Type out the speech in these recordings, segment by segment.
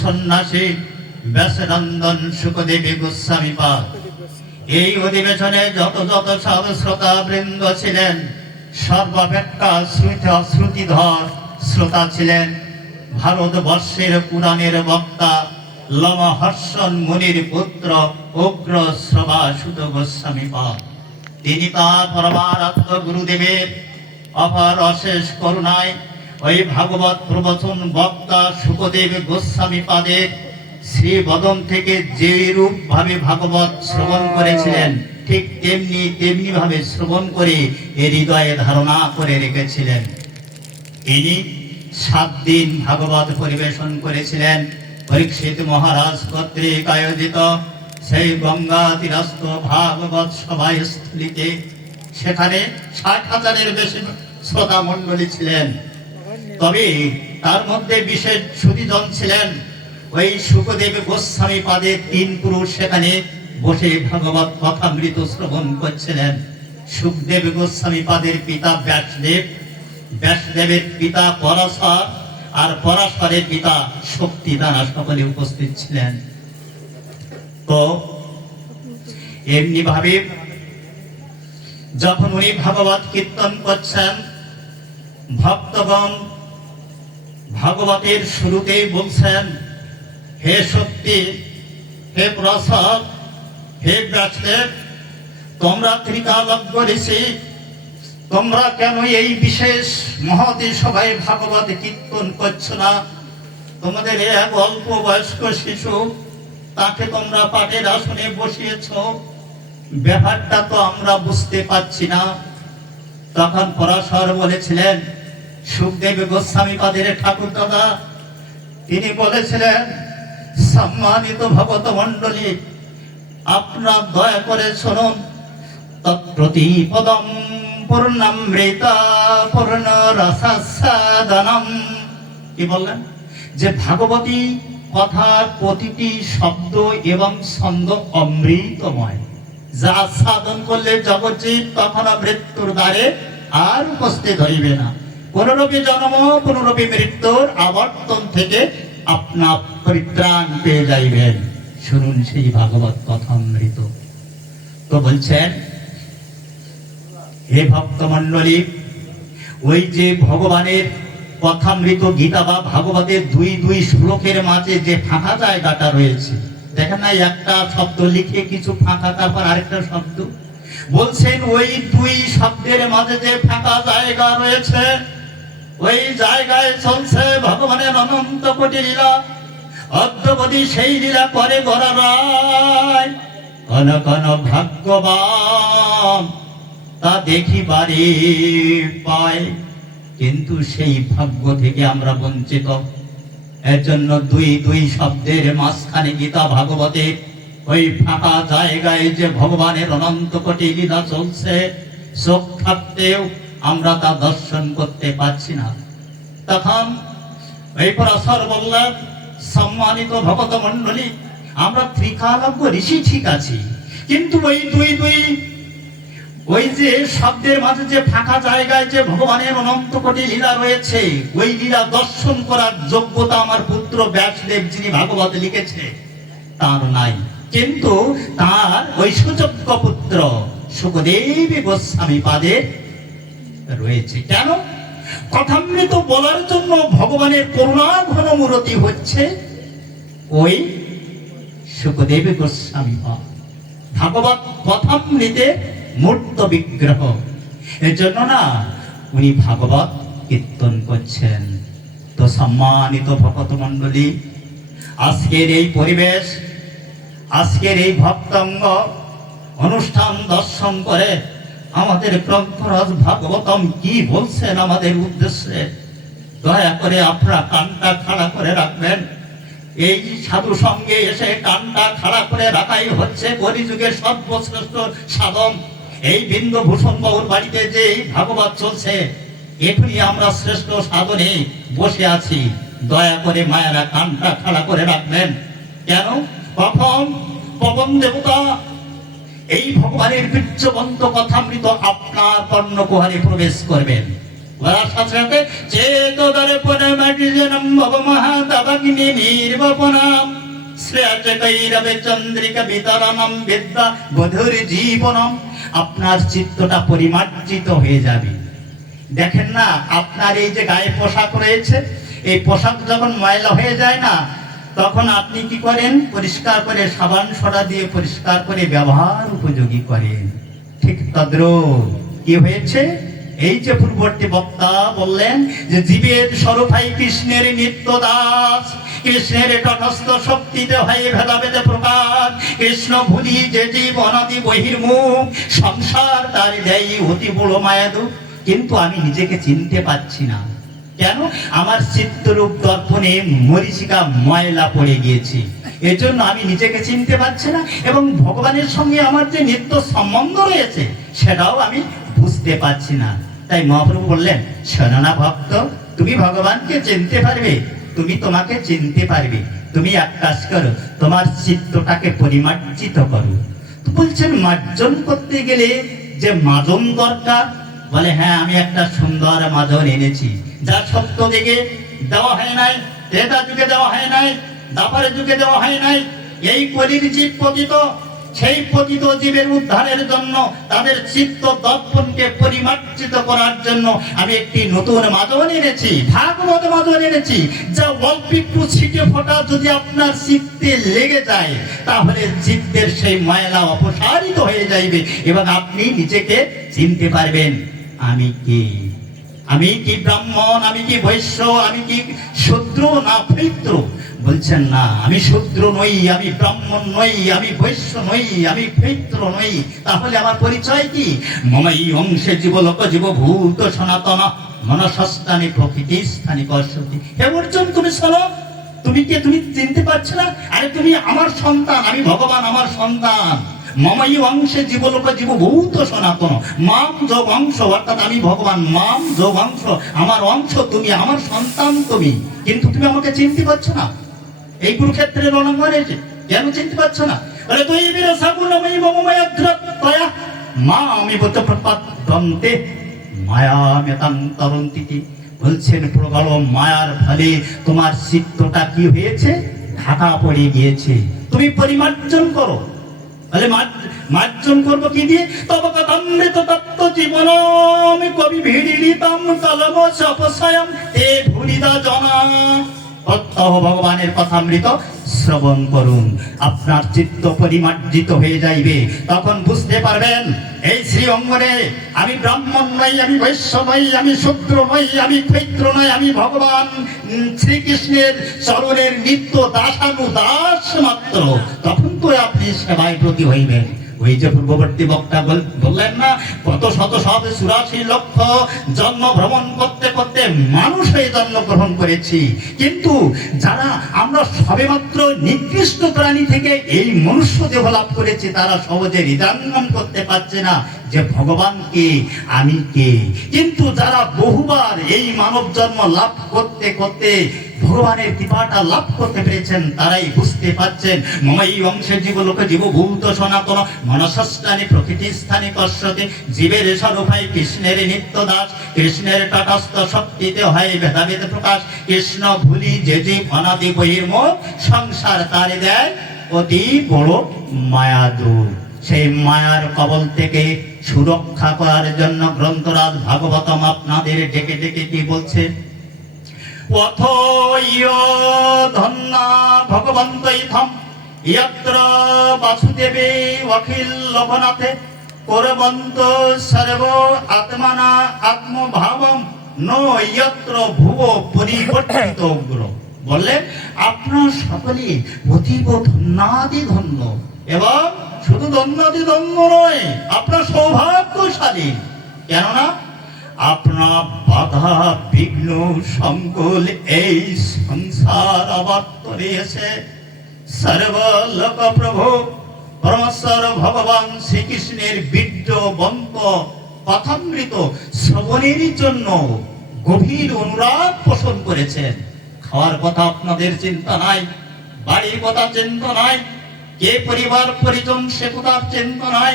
সন্ন্যাসী ব্যাসনন্দন সুখদেবী গোস্বামী পাদ। এই অধিবেশনে যত যত সব শ্রোতা বৃন্দ ছিলেন, সর্বাপেক্ষা শ্রুতিধর শ্রোতা ছিলেন ভারতবর্ষের পুরাণের বক্তা লমহর্ষণ মুনির পুত্র উগ্র শ্রবাসুত গোস্বামী পাদ। তিনি তাঁর পরমারাধ্য গুরুদেবের অপার অশেষ করুণায় ওই ভাগবত প্রবচন বক্তা সুখদেব গোস্বামী পাদের শ্রীবদন থেকে যে রূপ ভাবে ভাগবত শ্রবণ করেছিলেন, ঠিক তেমনি ভাবে শ্রবণ করে এ হৃদয়ে ধারণা করে রেখেছিলেন। তিনি 7 দিন ভাগবত পরিবেশন করেছিলেন পরীক্ষিত মহারাজ কর্তৃক আয়োজিত সেই গঙ্গা তীরস্থ ভাগবত সভাস্থলিতে। সেখানে 60,000-এর বেশি শ্রোতা মণ্ডলী ছিলেন। তবে তার মধ্যে বিশেষ সুধীজন ছিলেন ওই সুখদেব গোস্বামী পাদের 3 পুরুষ সেখানে বসে ভাগবত কথামৃত শ্রবণ করছিলেন। সুখদেব গোস্বামী পাদের পিতা ব্যাসদেব, ব্যাসদেবের পিতা পরাশর, আর পরাশরের পিতা শক্তিদানা সকলে উপস্থিত ছিলেন। তো এমনি ভাবে যখন উনি ভাগবত কীর্তন করছেন, ভক্তগণ ভাগবতের শুরুতেই বলছেন, হে শক্তি, হে প্রসাদ, হে ব্যাসদেব, তোমরা ত্রিকালজ্ঞ ঋষি, তোমরা কেন এই বিশেষ মহতী সভায় ভাগবত কীর্তন করছো না? তোমাদের এক অল্প বয়স্ক শিশু, তাকে তোমরা পাঠের আসনে বসিয়েছ, ব্যাপারটা তো আমরা বুঝতে পারছি না। তখন পরাশর বলেছিলেন, সুখদেব গোস্বামী পাদের ঠাকুর দাদা, তিনি বলেছিলেন, সম্মানিত ভগত মণ্ডলী, আপনারা দয়া করে শুনুন। তৎপ্রতিপদম পূর্ণামৃতা পূর্ণ রসাস্বাদনম। কি বললেন? যে ভাগবতী কথার প্রতিটি শব্দ এবং ছন্দ অমৃতময়, যা সাধন করলে জগৎজীব তখন মৃত্যুর দ্বারে আর উপস্থিত হইবে না। পুনরপি জন্ম পুনরপি মৃত্যুর আবর্তন থেকে আপনা পরিত্রাণ পেয়ে যাইবেন। শুনুন সেই ভাগবত কথামৃত। তো বলছেন, হে ভক্ত মণ্ডলী, ওই যে ভগবানের কথামৃত গীতা বা ভাগবতের 2 শ্লোকের মাঝে যে ফাঁকা জায়গাটা রয়েছে, দেখেন না, একটা শব্দ লিখে কিছু ফাঁকা, তারপর আরেকটা শব্দ বলছেন, ওই 2 শব্দের মাঝে যে ফাঁকা জায়গা রয়েছে, ওই জায়গায় চলছে ভগবানের অনন্ত কোটি লীলা। অদ্যবধি সেই লীলা করে গড়ায় কোন কোন ভাগ্যবান তা দেখিবারে পায়, কিন্তু সেই ভাগ্য থেকে আমরা বঞ্চিত। এর জন্য 2 শব্দের মাঝখানে গীতা ভাগবতে ওই ফাঁকা জায়গায় যে ভগবানের অনন্ত কোটি লীলা চলছে, চোখ থাকতেও আমরা তা দর্শন করতে পারছি না। তখন এই পরাশর বললেন, সম্মানিত ভগত মণ্ডলী, আমরা ত্রিকালজ্ঞ ঋষি ঠিক আছি, কিন্তু ওই যে শব্দের মাঝে যে ফাঁকা জায়গায় যে ভগবানের অনন্ত কোটি লীলা রয়েছে, ওই লীলা দর্শন করার যোগ্যতা আমার পুত্র ব্যাসদেব, যিনি ভাগবত লিখেছে, তার নাই। কিন্তু তার ওই সুযোগ্য পুত্র সুখদেব গোস্বামী পাদের রয়েছে। কেন? কথামৃত বলার জন্য ভগবানের করুণা ঘন মূরতি হচ্ছে ওই সুখদেব গোস্বামী পাদ, ভাগবত কথামৃতে মূর্ত বিগ্রহ। এর জন্য না উনি ভাগবত কীর্তন করছেন। তো সম্মানিত ভক্ত মণ্ডলী, আজকের এই পরিবেশ, আজকের এই ভক্তঙ্গ অনুষ্ঠান দর্শন করে আমাদের গ্রন্থরাজ ভাগবতম কি বলছেন আমাদের উদ্দেশ্যে, দয়া করে আপনারা কানটা খাড়া করে রাখবেন। এই সাধু সঙ্গে এসে কানটা খাড়া করে রাখাই হচ্ছে কলিযুগের সর্বশ্রেষ্ঠ সাধন। এই বিন্দুভূষণ বাবুর বাড়িতে যে এই ভাগবত চলছে, এখনই আমরা শ্রেষ্ঠ সাধনে বসে আছি। দয়া করে মায়েরা কানটা খাড়া করে রাখবেন। কেন? কখন পবন দেবতা এই ভগবানের বীর্যবন্ত কথামৃত আপনার কর্ণকুহরে প্রবেশ করবেন, বলার সাথে সাথে চেত দর্পণে মাটিজনম ভবমহাদবগ্নি নির্বপনাম শ্রেয়াচ কৈরবে চন্দ্রিকা বিতরণম বিদ্যা বধুর জীবনম। আপনার চিত্তটা পরিমার্জিত হয়ে যাবে। দেখেন না, আপনার এই যে গায়ে পোশাক রয়েছে, এই পোশাক যখন ময়লা হয়ে যায় না, তখন আপনি কি করেন? পরিষ্কার করে সাবান সোডা দিয়ে পরিষ্কার করে ব্যবহার উপযোগী করেন। ঠিক তদ্রূপ কি হয়েছে? এই যে পূর্ববর্তী বক্তা বললেন যে জীবের স্বরূপাই কৃষ্ণের নিত্য দাস, কৃষ্ণের তটস্থ শক্তিতে হয় ভেদাভেদে প্রকাশ। কৃষ্ণ ভুলি যে জীব অনাদি বহির্মুখ, সংসার তার দেয় অতি বড় মায়াদু। কিন্তু আমি নিজেকে চিনতে পারছি না। কেন? আমার চিত্তরূপ দর্পণে মরীচিকা ময়লা পড়ে গিয়েছে, এজন্য আমি নিজেকে চিনতে পারছি না, এবং ভগবানের সঙ্গে আমার যে নিত্য সম্বন্ধ রয়েছে সেটাও আমি বুঝতে পারছি না। তাই মহাপ্রভু বললেন, শোনো না ভক্ত, তুমি ভগবানকে চিনতে পারবে, তুমি তোমাকে চিনতে পারবে। তুমি এক কাজ করো, তোমার চিত্তটাকে পরিমার্জিত করো। তো বলছেন মার্জন করতে গেলে যে মাজন দরকার। বলে হ্যাঁ, আমি একটা সুন্দর মাজন এনেছি, যা সত্য দিকে দেওয়া হয় নাই, ত্রেতা যুগে দেওয়া হয় নাই, দ্বাপরের যুগে দেওয়া হয় নাই। এই কলির জীব পতিত, সেই পতিত জীবের উদ্ধারের জন্য, তাদের চিত্ত দর্পণকে পরিমার্জিত করার জন্য আমি একটি নতুন মাজন এনেছি, ভাগবত মাজন এনেছি, যা অল্প একটু ছিটে ফোঁটা যদি আপনার চিত্তে লেগে যায়, তাহলে চিত্তের সেই ময়লা অপসারিত হয়ে যাইবে এবং আপনি নিজেকে চিনতে পারবেন। আমি কি? আমি কি ব্রাহ্মণ? আমি কি বৈশ্য? আমি কি শূদ্র না পবিত্র? বলছেন না, আমি শূদ্র নই, আমি ব্রাহ্মণ নই, আমি বৈশ্য নই, আমি পবিত্র নই। তাহলে আমার পরিচয় কি? মমাই অংশে জীবলোক জীবভূত সনাতন মনসস্থানে প্রকৃতি স্থানে কর্ষতি। হে অর্জুন, তুমি চলো, তুমি কে? তুমি চিনতে পারছো না? আরে তুমি আমার সন্তান, আমি ভগবান আমার সন্তান। মমাই অংশে জীবলোক জীবভূত সনাতন, মাম যোগ অংশ, অর্থাৎ আমি ভগবান, মাম যোগ অংশ, আমার অংশ তুমি, আমার সন্তান তুমি। কিন্তু তুমি আমাকে চিনতে পারছো না। এই কুরুক্ষেত্রের রণাঙ্গন এসে কেন চিনতে পারছো না? বলে তুই বীর সাগুণময়ী মমমায়া ধৃতয়া মা আমি বত প্রপাত দন্তে মায়া মেতাং তরন্তিতি। বলছেন প্রবল মায়ার ফলে তোমার চিত্তটা কি হয়েছে? ঢাকা পড়ে গিয়েছে। তুমি পরিমার্জন করো। তাহলে মার্জন করবো কি দিয়ে? তব কথামৃত তত্ত্ব জীবনম কবি ভিড়িতাম কলম সপসায়ম তে ভুলিদা জনা। প্রত্যহ ভগবানের কথামৃত শ্রবণ করুন, আপনার চিত্ত পরিমার্জিত হয়ে যাইবে। তখন বুঝতে পারবেন এই শ্রী অঙ্গনে আমি ব্রাহ্মণ নই, আমি বৈশ্য নই, আমি শূদ্র নই, আমি ক্ষত্র নই, আমি ভগবান শ্রীকৃষ্ণের চরণের নিত্য দাসানুদাস মাত্র। তখন তো আপনি সেবায় প্রতি হইবেন। ওই যে পূর্ববর্তী বক্তা বললেন না, কত শত শত 84 লক্ষ জন্ম ভ্রমণ করতে করতে মানুষ হয়ে জন্মগ্রহণ করেছি, কিন্তু যারা আমরা সবেমাত্র নিকৃষ্ট প্রাণী থেকে এই মনুষ্য দেহ লাভ করেছি, তারা সহজে হৃদয়ঙ্গম করতে পারছে না যে ভগবান কে, আমি কে। কিন্তু যারা বহুবার এই মানব জন্ম লাভ করতে করতে ভগবানের কৃপাটা লাভ করতে পেরেছেন, তারাই বুঝতে পারছেন মমাই অংশে জীবলোক জীবভূত সনাতন মনসস্থানে প্রকৃতি স্থানে কর্ষতে। জীবের স্বরূপাই কৃষ্ণের নিত্য দাস, কৃষ্ণের তটস্থ শক্তিতে হয় ভেদাভেদ প্রকাশ। কৃষ্ণ ভুলি যে জীব অনাদি বহির্মুখ, সংসার তারে দেয় অতি বড় মায়াদূর। সেই মায়ার কবল থেকে সুরক্ষা করার জন্য গ্রন্থরাজ ভাগবতম আপনাদের ডেকে ডেকে কি বলছে? ধন্যা ভগবন্তই থম ইয়ত্র বাসুদেবে অখিল লোকনাথে করবন্ত সর্ব আত্মনা আত্মভাবম নো ইয়ত্র ভুব পরিবর্তিত উগ্র। বললেন আপনার সকলে অতীব ধন্যাদি ধন্য, এবং শুধু ধন্যাদি ধন্য নয়, আপনার সৌভাগ্যশালী। কেননা আপনার বাধা বিঘ্ন সংকুল এই সংসার অবর্তনে এসে সর্বলোক প্রভু পরমেশ্বর ভগবান শ্রীকৃষ্ণের বীর্যবন্ত কথামৃত শ্রবণের জন্য গভীর অনুরাগ পোষণ করেছেন। খাওয়ার কথা আপনাদের চিন্তা নাই, বাড়ির কথা চিন্তা নাই, কে পরিবার পরিজন সে কথার চিন্তা নাই।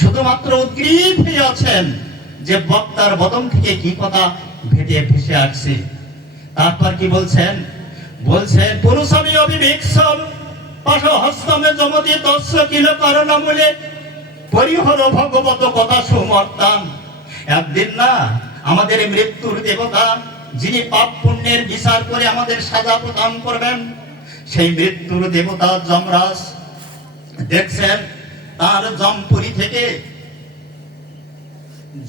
শুধুমাত্র উদ্গ্রীব হয়ে আছেন যে বক্তার বদন থেকে কি কথা ভেটে ভেসে আসছে। তারপর কি বলছেন? বলছেন পুরুষামি অভিবেক্ষণ পাশ হস্তমে জমতি তস্য কিল কারণমূলে পরিহর ভগবত কথা সুমর্তান। একদিন না আমাদের মৃত্যুর দেবতা, যিনি পাপ পুণ্যের বিচার করে আমাদের সাজা প্রদান করবেন, সেই মৃত্যুর দেবতা যমরাজ দেখছেন তার জমপুরী থেকে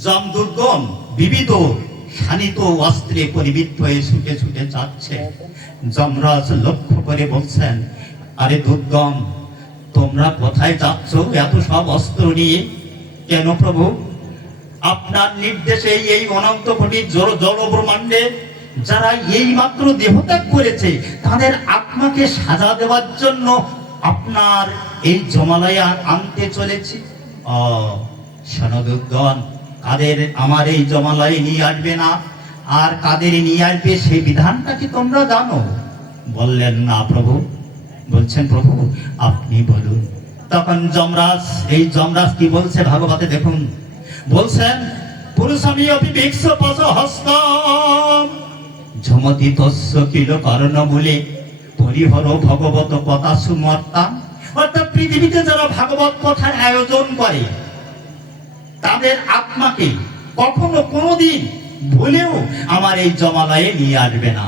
যমদুর্গম বিবিধ শানিত অস্ত্রে পরিবৃত হয়ে ছুটে ছুটে যাচ্ছে। যমরাজ লক্ষ্য করে বলছেন, আরে দুর্গম, তোমরা কোথায় যাচ্ছ এত সব অস্ত্র নিয়ে? কেন প্রভু? আপনার নির্দেশে এই অনন্ত কোটি জল ব্রহ্মাণ্ডে যারা এই মাত্র দেহত্যাগ করেছে তাদের আত্মাকে সাজা দেওয়ার জন্য আপনার এই জমালয়ে আনতে চলেছি। সনদগণ, কাদের আমার এই জমালয়ে নিয়ে আসবে না আর কাদের নিয়ে আসবে সেই বিধানটা কি তোমরা জানো? বললেন না প্রভু। বলছেন প্রভু আপনি বলুন। তখন যমরাজ, এই যমরাজ কি বলছে ভাগবতে দেখুন, বলছেন পুরুষামি অভিবেক্ষ পশ হস্তম ঝমতি তস্য কিল কারণমূলে পরিহর ভগবত কথা সুমর্তাম। অর্থাৎ পৃথিবীতে যারা ভাগবত কথার আয়োজন করে তাদের আত্মাকে কখনো কোনোদিন ভুলেও আমার এই জমালয়ে নিয়ে আসবে না।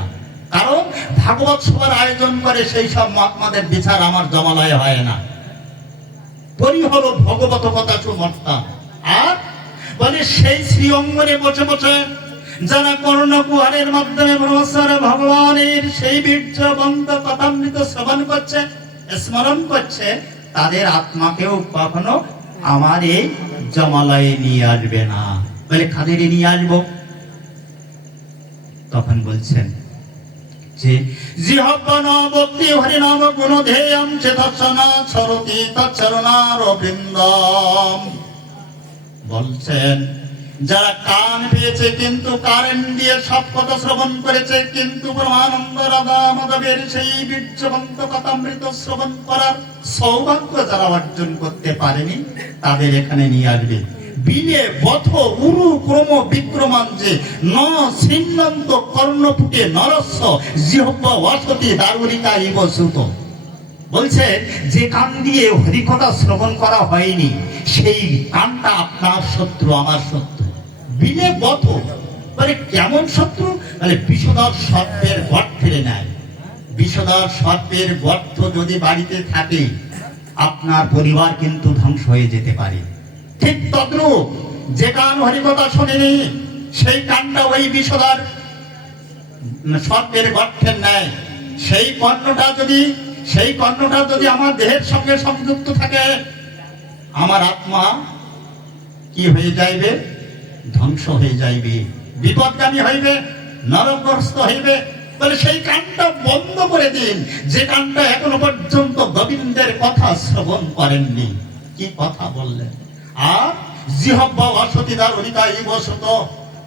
কারণ ভাগবত সভার আয়োজন করে সেই সব মহাত্মাদের বিচার আমার জমালয়ে হয় না। পরিহর ভগবত কথা সুমর্তাম। আর বলে সেই শ্রী অঙ্গনে বসে বসে যারা কর্ণকুহারের মাধ্যমে ব্রহ্মস্বর ভগবানের সেই বীর্যবন্ত কথামৃত শ্রবণ করছে, স্মরণ করছে, তাদের আত্মাকেও কখনো আমার এই জমালয়ে নিয়ে আসবে না। বলে কাদের নিয়ে আসবো? তখন বলছেন যে জিহ্বনা ভক্তি হরিনাম গুণ ধ্যেয়ং চেতসনা ছরতি তচ্চরণার বৃন্দম। বলছেন যারা কান পেয়েছে কিন্তু কারেন্ট দিয়ে সব কথা শ্রবণ করেছে, কিন্তু ব্রহ্মানন্দ রাধা মাধবের সেই বীর্যবন্ত কথামৃত শ্রবণ করার সৌভাগ্য যারা অর্জন করতে পারেনি তাদের এখানে নিয়ে আসবে। বিলে বথ উরু ক্রম বিক্রমান যে ন ছিন্নন্ত কর্ণপুটে নরস্য জিহ্বা ওয়াসতি দারুরিকা ইব সুত। বলছে যে কান দিয়ে হরিকথা শ্রবণ করা হয়নি সেই কানটা আপনার শত্রু, আমার শত্রু। বিলে বথ মানে কেমন শত্রু? মানে বিষধর সর্পের গর্তে নেয়। বিষধর সর্পের গর্ত যদি বাড়িতে থাকে আপনার পরিবার কিন্তু ধ্বংস হয়ে যেতে পারে। ঠিক তদ্রূপ যে কান হরিকথা শোনেনি সেই কানটা ওই বিষধর সর্পের গর্তের নেয়। সেই কর্ণটা যদি আমার দেহের সঙ্গে সংযুক্ত থাকে, আমার আত্মা কি হয়ে যাইবে? ধ্বংস হয়ে যাইবে, বিপদগামী হইবে, নরকগ্রস্ত হইবে। তাহলে সেই কানটা বন্ধ করে দিন যে কানটা এখনো পর্যন্ত গোবিন্দের কথা শ্রবণ করেননি। কি কথা বললেন? আর জিহ্বা অসতিদার অধিকারী বসত,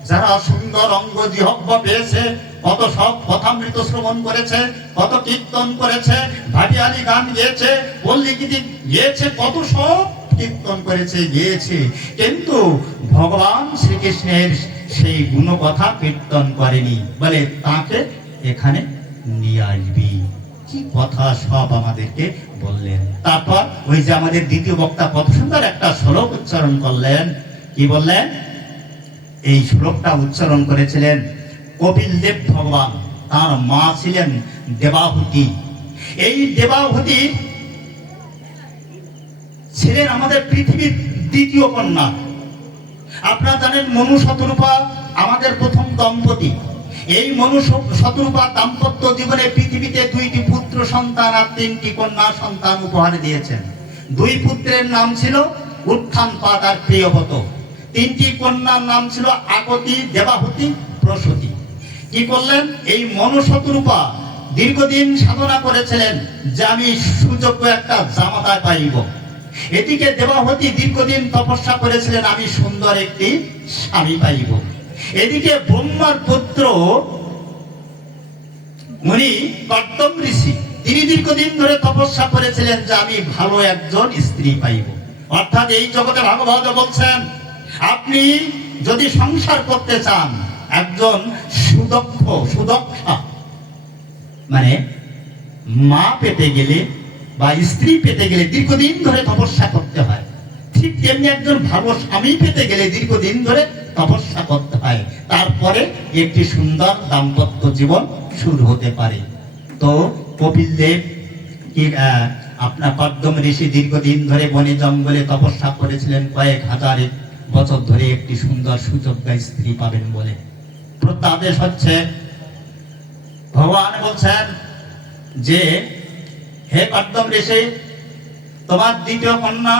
যারা সুন্দর অঙ্গ জিহ্বা পেয়েছে, কত সব কথামৃত শ্রবণ করেছে, কত কীর্তন করেছে, ভাটিয়ালি গান গেয়েছে, পল্লী গীতি গেয়েছে, কত সব কীর্তন করেছে, গিয়েছে, কিন্তু ভগবান শ্রীকৃষ্ণের সেই গুণ কথা কীর্তন করেনি। বলে তাকে এখানে নিয়ে আসবি। কি কথা সব আমাদেরকে বললেন। তারপর ওই যে আমাদের দ্বিতীয় বক্তা কত সুন্দর একটা শ্লোক উচ্চারণ করলেন। কি বললেন? এই শ্লোকটা উচ্চারণ করেছিলেন কপিল দেব ভগবান, তার মা ছিলেন দেবাহুতি। এই দেবাহুতি ছিলেন আমাদের পৃথিবীর দ্বিতীয় কন্যা। আপনারা জানেন মনু শতরূপা আমাদের প্রথম দম্পতি। এই মনু শতরূপা দাম্পত্য জীবনে পৃথিবীতে 2টি পুত্র সন্তান আর 3টি কন্যা সন্তান উপহার দিয়েছেন। 2 পুত্রের নাম ছিল উত্থানপাদ আর প্রিয়ব্রত। 3টি কন্যার নাম ছিল আকতি, দেবাহুতি, প্রসূতি। কি করলেন? এই মনু শতরূপা দীর্ঘদিন সাধনা করেছিলেন যে আমি সুযোগ্য একটা জামাতা পাইব। এদিকে দেবাহুতি দীর্ঘদিন তপস্যা করেছিলেন আমি সুন্দর একটি স্বামী পাইব। এদিকে ব্রহ্মার পুত্র মুনি কর্দম ঋষি, তিনি দীর্ঘদিন ধরে তপস্যা করেছিলেন যে আমি ভালো একজন স্ত্রী পাইব। অর্থাৎ এই জগতে ভাগবত বলছেন আপনি যদি সংসার করতে চান একজন সুদক্ষা মানে মা পেতে গেলে বা স্ত্রী পেতে গেলে দীর্ঘদিন ধরে তপস্যা করতে হয়, ঠিক তেমনি একজন ভালো স্বামী পেতে গেলে দীর্ঘদিন ধরে তপস্যা করতে হয়, তারপরে একটি সুন্দর দাম্পত্য জীবন শুরু হতে পারে। তো কপিল দেব কি আপনার কর্দম ঋষি দীর্ঘদিন ধরে বনে জঙ্গলে তপস্যা করেছিলেন, কয়েক হাজার বছর ধরে একটি সুন্দর সুযোগ্যা স্ত্রী পাবেন বলে। প্রত্যাদেশ হচ্ছে, ভগবান বলছেন যে হে কর্দম ঋষি, তোমার দ্বিতীয় কন্যা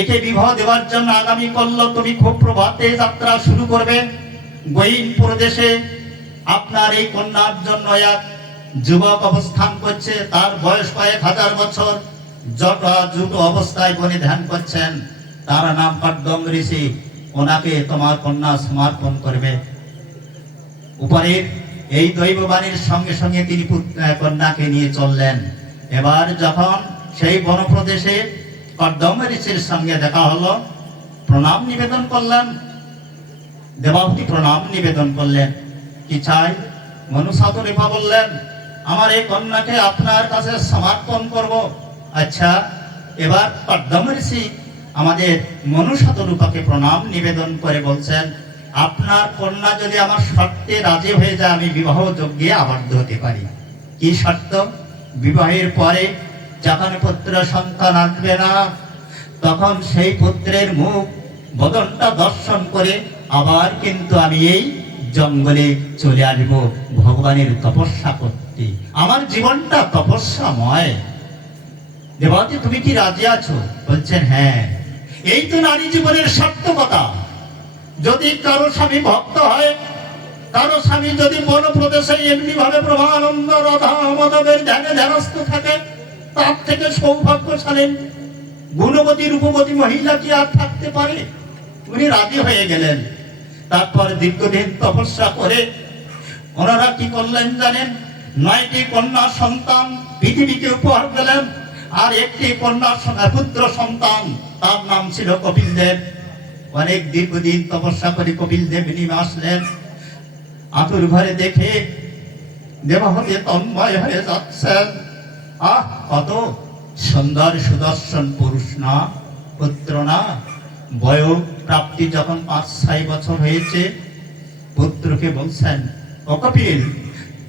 একে বিবাহ দেওয়ার জন্য আগামী কল্য তুমি খুব প্রভাতে যাত্রা শুরু করবে। গৈন প্রদেশে আপনার এই কন্যার জন্য এক যুবক অবস্থান করছে, তার বয়স কয়েক হাজার বছর, জুট অবস্থায় বনে ধ্যান করছেন, তার নাম কর্দম ঋষি, ওনাকে তোমার কন্যা সমর্পণ করবে। উপরে এই দৈববাণীর সঙ্গে সঙ্গে তিনি কন্যাকে নিয়ে চললেন। এবার যখন সেই বনপ্রদেশে কর্দম ঋষির সঙ্গে দেখা হলো, প্রণাম নিবেদন করলেন, দেবাহুতি প্রণাম নিবেদন করলেন। কি চাই? মনুসাধু রেপা বললেন, আমার এই কন্যাকে আপনার কাছে সমর্পণ করব। আচ্ছা, এবার কর্দম ঋষি আমাদের মনুসাধু রূপাকে প্রণাম নিবেদন করে বলছেন, আপনার কন্যা যদি আমার শর্তে রাজি হয়ে যায়, আমি বিবাহ যজ্ঞে আবদ্ধ হতে পারি। কি শর্ত? বিবাহের পরে যখন পুত্র সন্তান আসবে না, তখন সেই পুত্রের মুখ বদনটা দর্শন করে আবার কিন্তু আমি এই জঙ্গলে চলে আসবো ভগবানের তপস্যা করতে। আমার জীবনটা তপস্যাময়। দেবতী, তুমি কি রাজি আছো? বলছেন হ্যাঁ। এই তো নারী জীবনের সার্থকতা। যদি কারো স্বামী ভক্ত হয়, কারো স্বামী যদি বন প্রদেশে এমনি ভাবে প্রভানন্দ রাধা আমাদের ধ্যানে ধ্যানস্থ থাকে, তার থেকে সৌভাগ্যশালী গুণবতী রূপবতী মহিলা কি আর থাকতে পারে? উনি রাজি হয়ে গেলেন। তারপর দীর্ঘদিন তপস্যা করে ওনারা কি করলেন জানেন? 9টি কন্যা সন্তান পৃথিবীকে উপহার দিলেন, আর একটি কন্যা পুত্র সন্তান, তার নাম ছিল কপিল দেব। অনেক দীর্ঘদিন তপস্যা করে কপিল দেব নেমে আসলেন। আতুর ঘরে দেখে দেবাহতি তন্ময় হয়ে যাচ্ছেন। আহ, কত সুন্দর সুদর্শন পুরুষ না, পুত্র না। বয়স প্রাপ্তি যখন 5-6 বছর হয়েছে, পুত্রকে বলছেন, ও কপিল,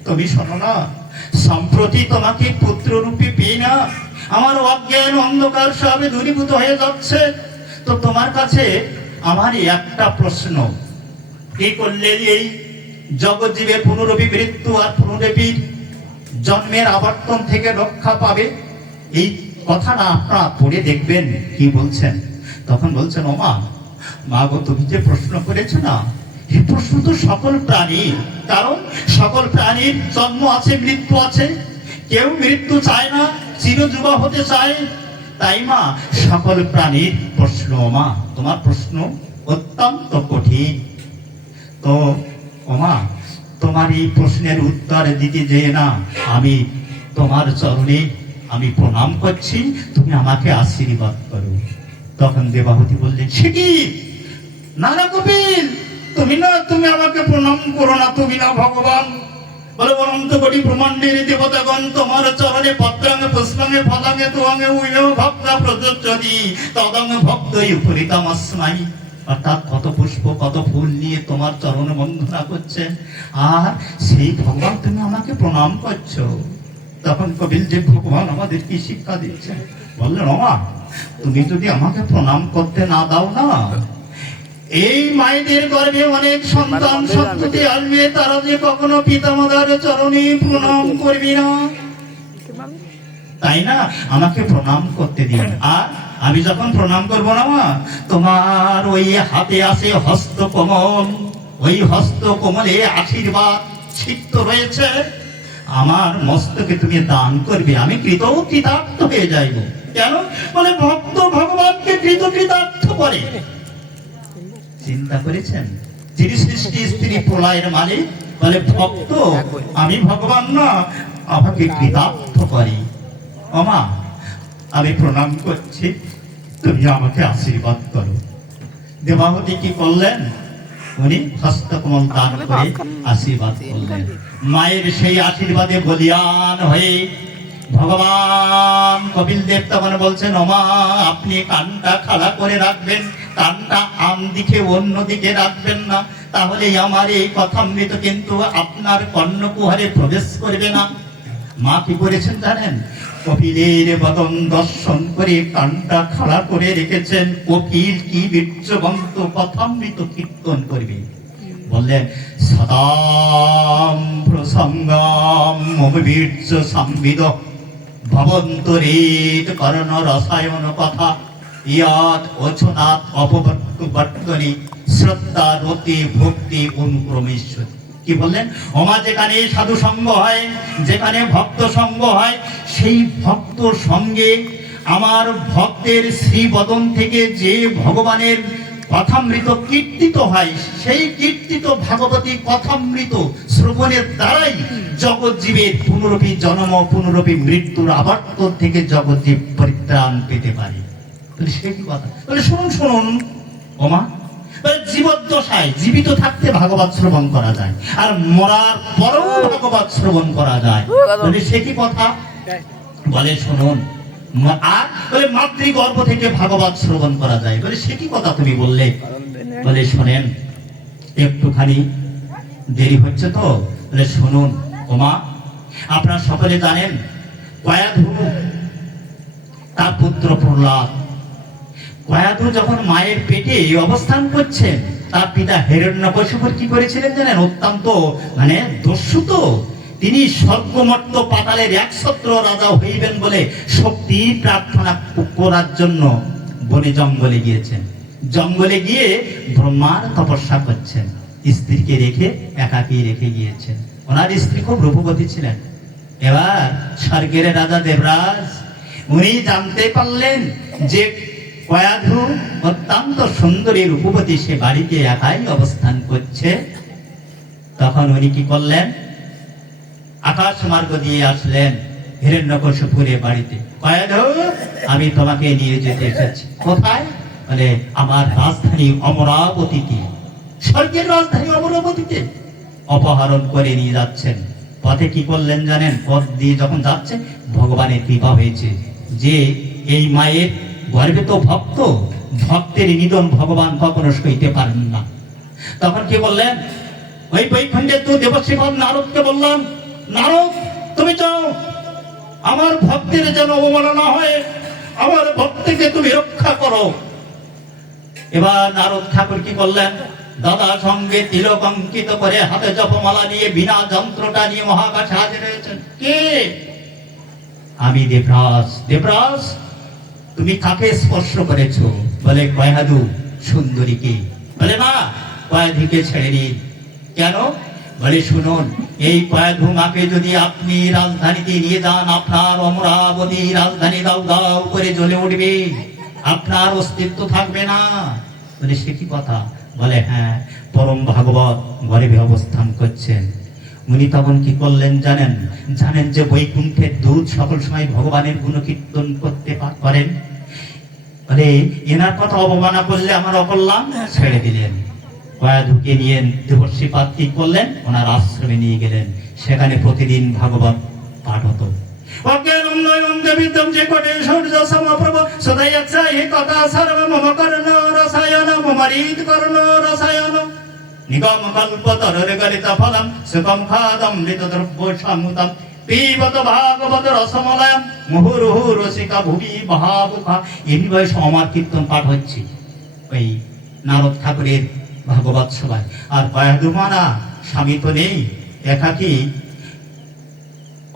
তুমি শোনো না, সম্প্রতি তোমাকে পুত্র রূপে পেয়ে না আমার অজ্ঞান অন্ধকার সব দূরীভূত হয়ে যাচ্ছে। তো তোমার কাছে আমার একটা প্রশ্ন, কি করলে এই জগৎজীবের পুনরবি মৃত্যু আর পুনরবির জন্মের আবর্তন থেকে রক্ষা পাবে? এই কথাটা আপনারা পড়ে দেখবেন কি বলছেন। তখন বলছেন, ও মা গো, তুমি যে প্রশ্ন করেছো না, এই প্রশ্ন তো সকল প্রাণীর। কারণ সকল প্রাণীর জন্ম আছে, মৃত্যু আছে। কেউ মৃত্যু চায় না, চিরযুবা হতে চায়। তাই মা, সকল প্রাণীর প্রশ্ন। মা, তোমার প্রশ্ন অত্যন্ত কঠিন। তো ওমা, তোমার এই প্রশ্নের উত্তর দিতে যেয়ে না আমি তোমার চরণে আমি প্রণাম করছি, তুমি আমাকে আশীর্বাদ করো। তখন দেবাহুতি বললেন, সে কি? না না কপিল, তুমি আমাকে প্রণাম করো না, তুমি না ভগবান। বলে, অনন্ত কোটি ব্রহ্মাণ্ডের দেবতাগণ তোমার চরণে পত্রাঙ্গে পুষ্পাঙ্গে ফলাঙ্গে তোয়াঙ্গে উইমেও ভক্তা প্রযোজ্যতি তদঙ্গে ভক্তই উপরিতমস্মাই। অর্থাৎ কত পুষ্প কত ফুল নিয়ে তোমার চরণ বন্দনা করছেন, আর সেই ভগবান তুমি আমাকে প্রণাম করছো। তখন কপিল যে ভগবান আমাদের কি শিক্ষা দিচ্ছেন, বললেন, ওমা, তুমি যদি আমাকে প্রণাম করতে না দাও না, এই মায়েদের গর্ভে অনেক সন্তান সন্ততি আসবে, তারা যে কখনো পিতামাতার চরণে প্রণাম করবি না। তাই না, আমাকে প্রণাম করতে দিন। আর আমি যখন প্রণাম করবো না মা, তোমার ওই হাতে আছে হস্ত কোমল, ওই হস্ত কোমলে আশীর্বাদ সিক্ত রয়েছে, আমার মস্তকে তুমি দান করবে, আমি কৃতার্থ হয়ে যাইব। কেন? বলে, ভক্ত ভগবানকে কৃতার্থ করে। চিন্তা করেছেন? যিনি সৃষ্টি স্ত্রী প্রলয়ের মালিক, বলে ভক্ত আমি ভগবান না, আমাকে কৃতার্থ করি। ওমা, আমি প্রণাম করছি, তুমি আমাকে আশীর্বাদ করো। দেবাহুতি কি করলেন? উনি হস্তকমল দান করে আশীর্বাদ করলেন। মায়ের সেই আশীর্বাদে বলিয়ান হয়ে ভগবান কপিল দেব তখন বলছেন, ওমা আপনি কানটা খাড়া করে রাখবেন, কানটা আম দিকে অন্য দিকে রাখবেন না, তাহলে আমার এই কথামৃত কিন্তু আপনার কর্ণকুহরে প্রবেশ করবে না। মা কি করেছেন জানেন? কপিলের বদন দর্শন করে কানটা খাড়া করে রেখেছেন। কপিল কি বীর্যবন্ত কথামৃত কীর্তন করবে, বললেন সদাম প্রসঙ্গম মম বীর্য সংবিদ ভবন্তরেত করণ রসায়ন কথা ইয়াত অচনাত অপবর্তনী শ্রদ্ধা রতি ভক্তি অনুক্রমেশ্বর। কি বললেন? ওমা যেখানে সাধু সঙ্গ হয়, যেখানে ভক্ত সঙ্গ হয়, সেই ভক্ত সঙ্গে আমার ভক্তের শ্রীবদন থেকে যে ভগবানের কথামৃত কীর্তিত হয়, সেই কীর্তিত ভাগবতী কথামৃত শ্রবণের দ্বারাই জগৎজীবের পুনরপি জন্ম পুনরপি মৃত্যুর আবর্তন থেকে জগৎজীব পরিত্রাণ পেতে পারে। সে কি কথা? শুনুন শুনুন ওমা, জীবদ্দশায় জীবিত থাকতে ভাগবত শ্রবণ করা যায়, আর মরার পরেও ভাগবত শ্রবণ করা যায়। সে কি কথা? বলে শুনুন, আর বলে মাতৃগর্ভ থেকে ভাগবত শ্রবণ করা যায়। বলে সে কি কথা তুমি বললে? বলে শোনেন, একটুখানি দেরি হচ্ছে তো। বলে শুনুন ওমা, আপনারা সকলে জানেন কয়াধু তার পুত্র প্রহ্লাদ, কয়াধু যখন মায়ের পেটে অবস্থান করছেন, তার পিতা হিরণ্যকশিপুর কি করেছিলেন জানেন? অত্যন্ত দস্যু তো, তিনি স্বর্গমর্ত পাতালের একছত্র রাজা হইবেন বলে শক্তি প্রার্থনা করার জন্য বনে জঙ্গলে গিয়েছেন। জঙ্গলে গিয়ে ব্রহ্মার তপস্যা করছেন, স্ত্রীকে রেখে একাকী রেখে গিয়েছেন। ওনার স্ত্রী খুব রূপবতী ছিলেন। এবার স্বর্গের রাজা দেবরাজ উনি জানতে পারলেন যে কয়াধু অত্যন্ত সুন্দরী রূপবতী, সে বাড়িতে একাই অবস্থান করছে। তখন উনি কি করলেন? আকাশ মার্গ দিয়ে আসলেন হিরণ্যকশিপুরের বাড়িতে। কয়াধু, আমি তোমাকে নিয়ে যেতে এসেছি। কোথায়? বলে আমার রাজধানী অমরাবতীতে, স্বর্গের রাজধানী অমরাবতীতে। অপহরণ করে নিয়ে যাচ্ছেন। পথে কি করলেন জানেন? পথ দিয়ে যখন যাচ্ছে, ভগবানের কৃপা হয়েছে যে এই মায়ের গর্বে তো ভক্ত, ভক্তের নিধন ভগবান কখনো সইতে পারেন না। তখন কি বললেন? ওই বৈকুণ্ঠে তো দেবশ্রীপদ নারদকে বললাম, নারদ তুমি চাও আমার ভক্তের যেন অবমাননা হয়, আমার ভক্তকে তুমি রক্ষা করো। এবার নারদ ঠাকুর কি করলেন? দাদা সঙ্গে তিলক অঙ্কিত করে হাতে জপমালা নিয়ে বিনা যন্ত্রটা নিয়ে মহাকাশে হাজির হয়েছেন। কে? আমি দেবরাজ। দেবরাজ, তুমি কাকে স্পর্শ করেছো? বলে কয়াধু সুন্দরীকে। বলে না, কয়াধুকে ছেড়ে নিন। কেন? বলে শুনুন, এই কয়াধু মাকে যদি আপনি রাজধানীতে নিয়ে যান, আপনার অমরাবতী রাজধানী দাউ দাউ করে জ্বলে উঠবে, আপনার অস্তিত্ব থাকবে না। বলে সে কি কথা? বলে হ্যাঁ, পরম ভাগবত গর্ভে অবস্থান করছেন। উনি তখন কি করলেন জানেন? জানেন যে বৈকুণ্ঠের দূত সকল সময় ভগবানের গুণকীর্তন করতে পারেন। বলে এনার কথা অবমাননা করলে আমার অকল্যাণ, ছেড়ে দিলেন। কয়াধুকে নিয়ে দেবশ্রীপাদ কি করলেন? ওনার আশ্রমে নিয়ে গেলেন। সেখানে প্রতিদিন ভাগবত পাঠ হতো। নিগম কল্পতরুর গলিত ফলম সুখম খাদমৃত দ্রব্য সমুদম পিবত ভাগবত রসমলয়ম মুহুর্মুহু রসিকা ভুবি মহাবুখা। এমনি বয়সে আমার কীর্তন পাঠ হচ্ছে ওই নারদ ঠাকুরের ভাগবত সভায়। আর কয়াধু মানা স্বামী তো নেই, একাকী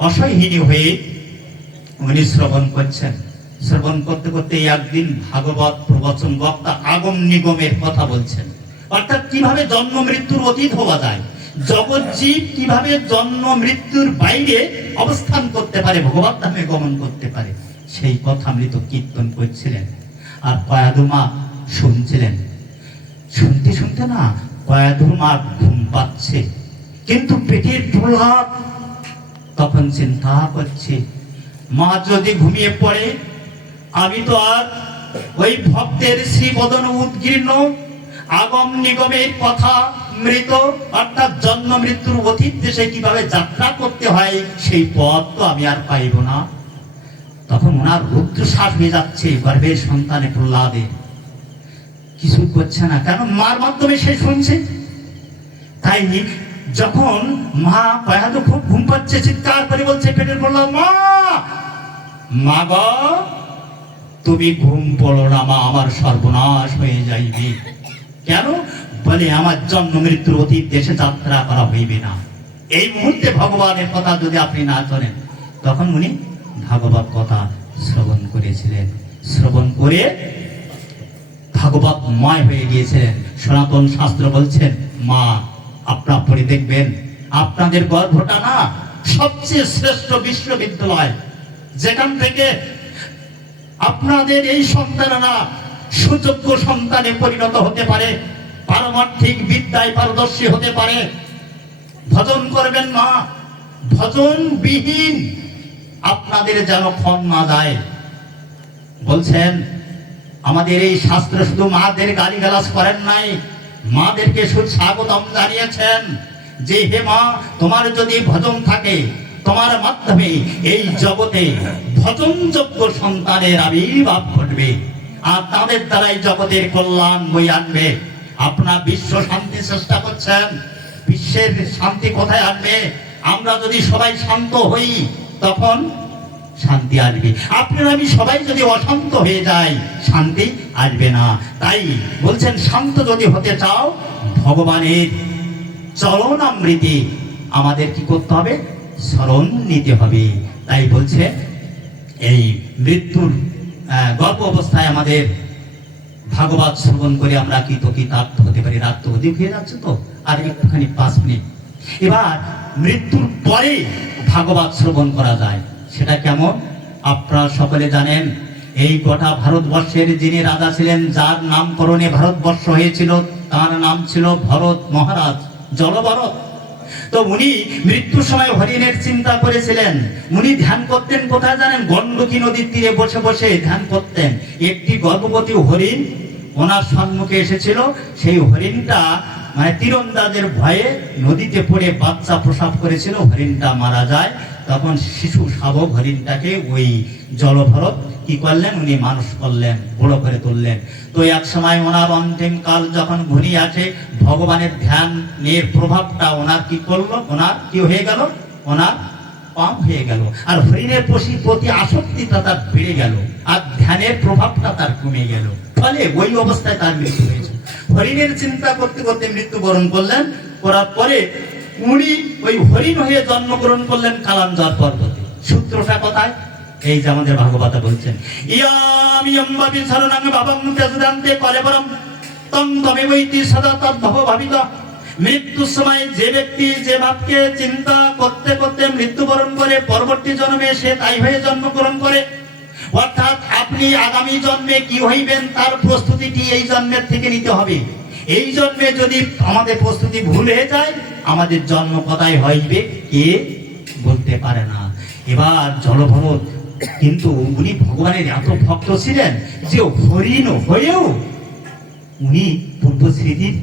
অসহনীয় হয়ে উনি শ্রবণ করছেন। শ্রবণ করতে করতে একদিন ভাগবত প্রবচন বক্তা আগম নিগমের কথা বলছেন, অর্থাৎ কিভাবে জন্ম মৃত্যুর অতীত হওয়া যায়, জগৎ জীব কিভাবে জন্ম মৃত্যুর বাইরে অবস্থান করতে পারে, ভগবত ধামে গমন করতে পারে, সেই কথা মৃত কীর্তন করছিলেন। আর কয়াধু মা শুনছিলেন। শুনতে শুনতে না কয়াধু মা ঘুম পাচ্ছে, কিন্তু পেটের প্রহ্লাদ তখন চিন্তা করছে, মা যদি ঘুমিয়ে পড়ে আমি তো আর ওই ভক্তের শ্রীবদন উদ্গীর্ণ, আগম নিগমের কথা মৃত, অর্থাৎ জন্ম মৃত্যুর অতীত দেশে কিভাবে যাত্রা করতে হয় সেই পথ তো আমি আর পাইব না। তখন ওনার রুদ্রশ্বাস হয়ে যাচ্ছে গর্ভের সন্তানে প্রহ্লাদের, কিছু করছে না, কারণ মার মাধ্যমে সে শুনছে। তাই যখন মা হয়তো খুব ঘুম পাচ্ছে, চিৎকার করে বলছে পেটের প্রহ্লাদ, মা মা গো তুমি ঘুম পড়ো না মা, আমার সর্বনাশ হয়ে যাইবে। কেন? বলে আমার জন্ম মৃত্যুর অতীত দেশে যাত্রা করা হইবে না। এই মুহূর্তে ভগবানের কথা যদি আপনি না চলেন। তখন উনি ভাগবত কথা শ্রবণ করেছিলেন, শ্রবণ করে ভাগবতময় হয়ে গিয়েছিলেন। সনাতন শাস্ত্র বলছেন, মা আপনারা পড়ে দেখবেন, আপনাদের গর্ভটা না সবচেয়ে শ্রেষ্ঠ বিশ্ববিদ্যালয়, যেখান থেকে আপনাদের এই সন্তানেরা সুযোগ্য সন্তানে পরিণত হতে পারে, পারমার্থিক বিদ্যায় পারদর্শী হতে পারে। ভজন করবেন মা, ভজন বিহীন আপনাদের যেন ক্ষণ না যায়। বলছেন আমাদের এই শাস্ত্র শুধু মাদের গালিগালাজ করেন নাই, মাদেরকে সুস্বাগতম জানিয়েছেন যে হে মা, তোমার যদি ভজন থাকে তোমার মাধ্যমে এই জগতে ভজনযোগ্য সন্তানের আবির্ভাব ঘটবে, আর তাদের দ্বারাই জগতের কল্যাণ বয়ে আনবে। আপনার বিশ্ব শান্তি চেষ্টা করছেন, বিশ্বের শান্তি কোথায় আনবে? আমরা যদি সবাই শান্ত হই তখন শান্তি আসবে। আপনারা আমি সবাই যদি অশান্ত হয়ে যাই শান্তি আসবে না। তাই বলছেন শান্ত যদি হতে চাও ভগবানের চরণামৃতি আমাদের কি করতে হবে? স্মরণ নিতে হবে। তাই বলছে এই মৃত্যুর গর্ভ অবস্থায় আমাদের ভাগবত শ্রবণ করে আমরা কৃতার্থ হতে পারি। রাত তো অধিক হয়ে যাচ্ছে, তো আর একটুখানি 5 মিনিট। এবার মৃত্যুর পরে ভাগবত শ্রবণ করা যায়, সেটা কেমন? আপনারা সকলে জানেন, এই গোটা ভারতবর্ষের যিনি রাজা ছিলেন, যার নামকরণে ভারতবর্ষ হয়েছিল, তার নাম ছিল ভরত মহারাজ, জলভরত। তো উনি মৃত্যুর সময় হরিণের চিন্তা করেছিলেন। উনি ধ্যান করতেন কোথায় জানেন? গণ্ডকী নদীর তীরে বসে বসে ধ্যান করতেন। একটি গর্ভবতী হরিণ ওনার সম্মুখে এসেছিল। সেই হরিণটা মানে তীরন্দাজের ভয়ে নদীতে পড়ে বাচ্চা প্রসব করেছিল, হরিণটা মারা যায়। তখন শিশু শাবক হরিণটাকে ওই জলভরত কি করলেন? উনি মানুষ করলেন, বড় করে তুললেন। তো এক সময় ওনার অন্তিম কাল যখন ঘনিয়ে আসে, ভগবানের ধ্যানের প্রভাবটা ওনার কি করলো? ওনার কি হয়ে গেল? ওনার কম হয়ে গেল, আর হরিণের প্রতি আসক্তিটা তার বেড়ে গেল, আর ধ্যানের প্রভাবটা তার কমে গেল। ফলে ওই অবস্থায় তার মৃত্যু হয়েছে। হরিণের চিন্তা করতে করতে মৃত্যুবরণ করলেন। করার পরে উনি ওই হরিণ হয়ে জন্মগ্রহণ করলেন কালাঞ্জর পর্বতে। সূত্রটা কোথায়? এই যে আমাদের ভাগবত বলছেন, ইয়ামি অম্বাবি শরণং ভাবং তেজদান্তে কলেবরম তং তমেবৈতি সদা তদ্ভব ভাবিত। মৃত্যুর সময় যে ব্যক্তি যে ভাবকে চিন্তা করতে করতে মৃত্যুবরণ করে, পরবর্তী জন্মে সে তাই হয়ে জন্মগ্রহণ করে। অর্থাৎ আপনি আগামী জন্মে কি হইবেন তার প্রস্তুতিটি এই জন্মের থেকে নিতে হবে। এই জন্মে যদি আমাদের প্রস্তুতি ভুল হয়ে যায়, আমাদের জন্ম কোথায় হইবে কে বলতে পারে না। এবার জলভরত কিন্তু উনি ভগবানের এত ভক্ত ছিলেন যে হরিণ হয়েও উনি পূর্ব স্মৃতির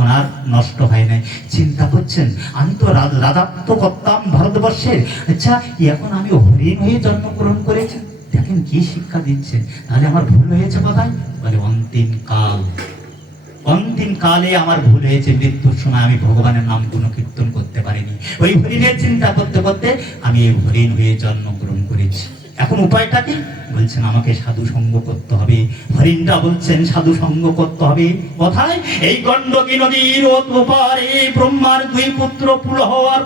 ওনার নষ্ট হয় নাই। চিন্তা করছেন, আমি তো রাজত্ব করতাম ভারতবর্ষের, আচ্ছা এখন আমি হরিণ হয়ে জন্মগ্রহণ করেছি, দেখেন কি শিক্ষা দিচ্ছেন। তাহলে আমার ভুল হয়েছে কোথায়? বলে অন্তিম কালে আমার ভুল হয়েছে। মৃত্যুর সময় আমি ভগবানের নাম গুণ কীর্তন করতে পারিনি। ওই হরিণের চিন্তা করতে করতে আমি এই হরিণ হয়ে জন্মগ্রহণ করেছি। এখন উপায়টা কি? বলছেন আমাকে সাধু সঙ্গ করতে হবে। হরিণটা বলছেন সাধু সঙ্গ করতে হবে কোথায়? এই গণ্ডকী নদীর ওপারে ব্রহ্মার 2 পুত্র পুল হওয়ার